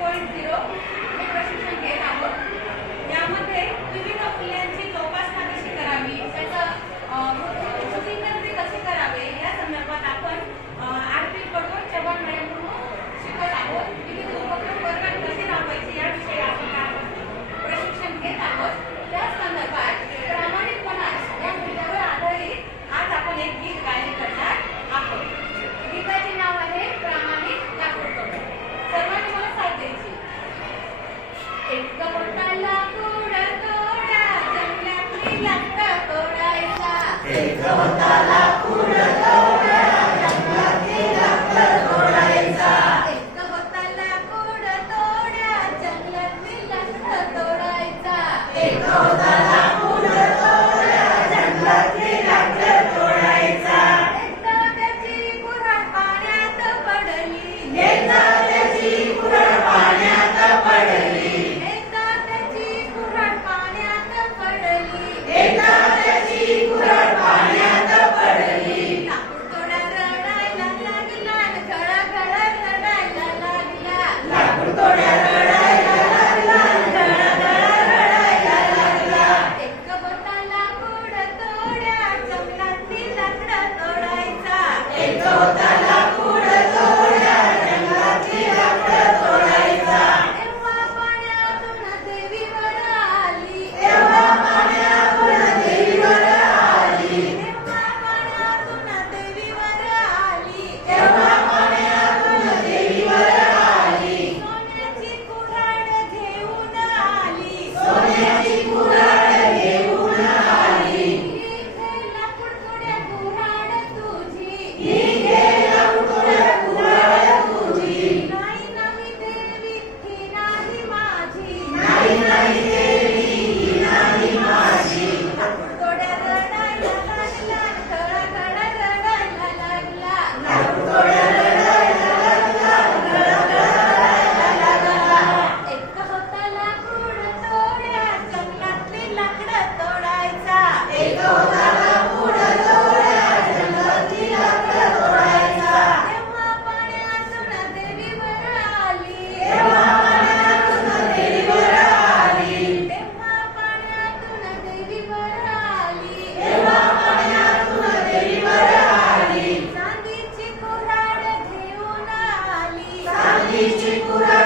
3.0 हे प्रशिक्षण घेत आहोत। यामध्ये विविध मूल्यांची जोपासना कशी करावी, त्याचं मूल्यांकन कसे करावे या संदर्भात आपण आरती कडून चव्हाण मॅडमकडून शिकत आहोत। विविध उपक्रम वर्गात कसे राबवायचे याविषयी आपण प्रशिक्षण घेत आहोत। त्या संदर्भात प्रामाणिकपणा या मुद्द्यावर आधारित आज आपण एक गीत गायन करणार आहोत। गीताचे नाव आहे प्रामाणिक लाकूड तोडा। सर्वांनी मला साथ द्यायची। एक गवताला लाकूड तोडा, जंगलातली लाकडं तोडायचा। एक गवताला लाकूड तोडा, जंगलातली लाकडं तोडायचा। एक गवताला लाकूड तोडा, जंगलातली लाकडं तोडायचा। एक गवताला लाकूड तोडा, जंगलातली लाकडं तोडायचा। एकदा त्याची कुऱ्हाड पाण्यात पडली, एकदा त्याची कुऱ्हाड पाण्यात पडली, एकदा त्याची कुऱ्हाड पाण्यात पडली, एकदा त्याची कुऱ्हाड पाण्यात पडली। लाकूड तोडा रडायला लागला, घळघळ रडायला लागला। लाकूड तोड्या रडायला लागला, घळघळ रडायला लागला। एक गवताला लाकूड तोडा, जंगलातली लाकडं तोडायचा। एक गवताला लाकूड तोडा, जंगलातली लाकडं तोडायचा। तेव्हा पाण्यातून देवी वर आली, तेव्हा पाण्यातून देवी वर आली, तेव्हा पाण्यातून देवी वर आली। तेव्हा पाण्यातून देवी वर आली। सोन्याची कुऱ्हाड घेऊन आली, सोन्याची कुऱ्हाड घेऊन आली। ही घे लाकूड तोड्या कुऱ्हाड तुझी, ही घे लाकूड तोड्या कुऱ्हाड तुझी। नाही नाही देवी ही नाही माझी, नाही नाही देवी ही नाही माझी। लाकूड तोड्या रडायला लागला, घळघळ रडायला लागला। लाकूड तोड्या रडायला लागला, घळघळ रडायला लागला। एक होता लाकूड तोड्या, जंगलातली लाकडं तोडायचा। एक गवताला लाकूड तोडा, जंगलातली लाकडं तोडायचा। तेव्हा पाण्यातून देवी वर आली, तेव्हा पाण्यातून देवी वर आली, तेव्हा पाण्यातून देवी वर आली। तेव्हा पाण्यातून देवी वर आली। चांदीची कुऱ्हाड घेऊन आली, चांदीची कुऱ्हाड